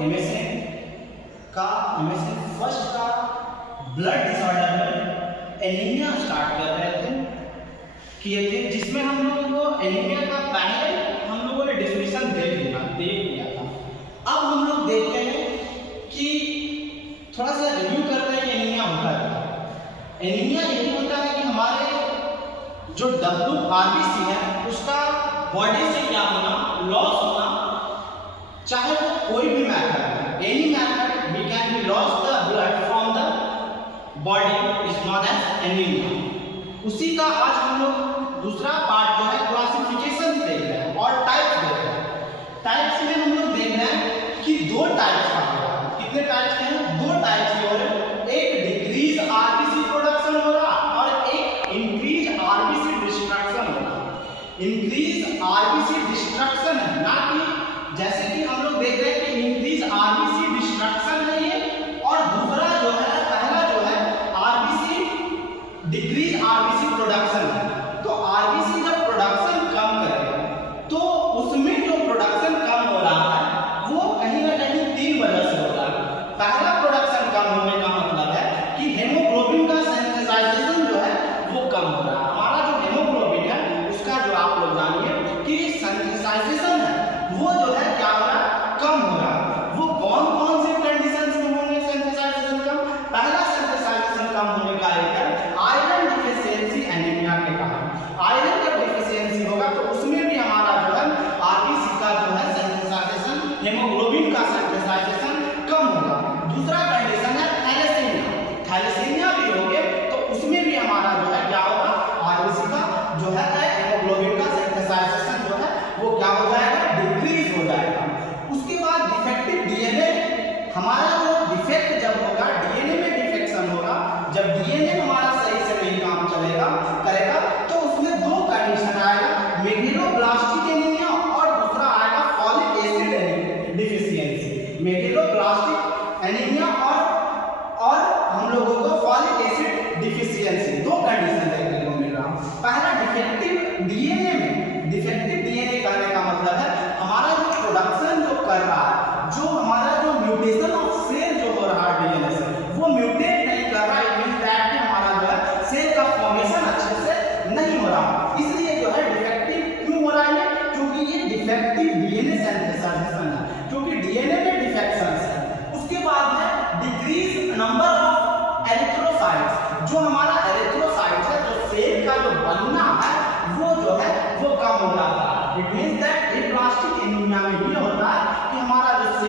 MSN first का blood disorder में anaemia start कर रहे थे किए थे, जिसमें हम लोगों को एनीमिया का पहले हम लोगों ने डिफिनेशन देख लिया था। अब हम लोग देखते हैं कि थोड़ा सा रिव्यू करते हैं कि एनीमिया होता है। एनीमिया यही होता है कि हमारे जो WRBC है उसका बॉडी से क्या होना, लॉस होना, चाहे वो कोई भी मैथड है, any method we can be loss the blood from the body is known as anaemia. उसी का आज हम लोग दूसरा पार्ट जो है क्लासिफिकेशन देख रहे हैं और टाइप्स देख रहे हैं। टाइप्स में हम लोग देख रहे हैं कि दो टाइप्स का हो रहा है। कितने टाइप्स के हैं? दो टाइप्स के हो रहे हैं। एक डिक्रीज आरबीसी प्रोडक्शन हो रहा और एक इंक्रीज आरबीसी डिस्ट्रक्शन हो रहा। इंक्रीज आरबीसी डिस्ट्रक्शन है, ना कि जैसे कि हम लोग देख रहे हैं कि इंक्रीज आरबीसी डिस्ट्रक्शन है ये, और दूसरा जो है पहला जो है आरबीसी डिक्रीज आरबीसी प्रोडक्शन है। तो आरबीसी जब प्रोडक्शन कम करेगा तो उसमें जो प्रोडक्शन कम हो रहा है वो कहीं ना कहीं तीन वजह से हो रहा है। पहला प्रोडक्शन कम होने का मतलब है कि हेमोग्लोबिन का सेंथेसाइजेशन जो है वो कम हो रहा है। हमारा जो हेमोग्लोबिन है उसका जो आप लोग जानिए कि सेंथेसाइजेशन है वो जो है क्या हो रहा है, कम हो रहा है। वो कौन कौन से कंडीशंस में होंगे सेंथेसाइजेशन कम? पहला सेंथेसाइजेशन कम होने का एक है आयरन डिफिशियंसी एनीमिया के कारण। आयरन जब डिफिशियंसी होगा तो उसमें भी हमारा जो है आरबीसी का जो है सेंथेसाइजेशन, हेमोग्लोबिन का सेंथेसाइजेशन कम होगा। दूसरा कंडीशन है थैलेसीमिया। थैलेसीमिया भी होगे तो उसमें भी हमारा जो है क्या होगा, आरबीसी का जो है हेमोग्लोबिन का सेंथेसाइजेशन जो है वो क्या हो जाएगा, डिक्रीज हो जाएगा। उसके बाद डिफेक्टिव डीएनए, हमारा